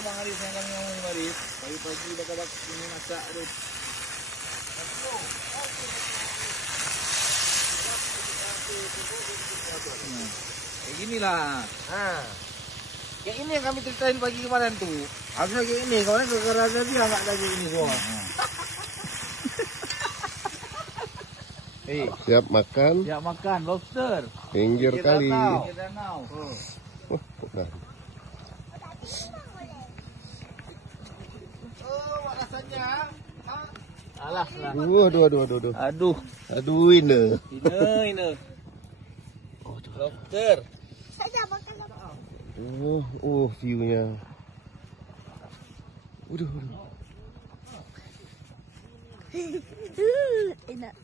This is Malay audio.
Bang Arif yang kami ngomong Arif. Pagi-pagi dah ini masak tu. Kayak gini lah. Kayak ini yang kami ceritain pagi kemarin tu. Harusnya kayak ini. Kemarin gara-gara dia nggak kayak gini semua. Siap makan. Siap makan lobster. Pinggir kali. Pinggir danau. Rasanya. Alah. Aduh ini. Lobster. Saya makan apa? View-nya. Enak.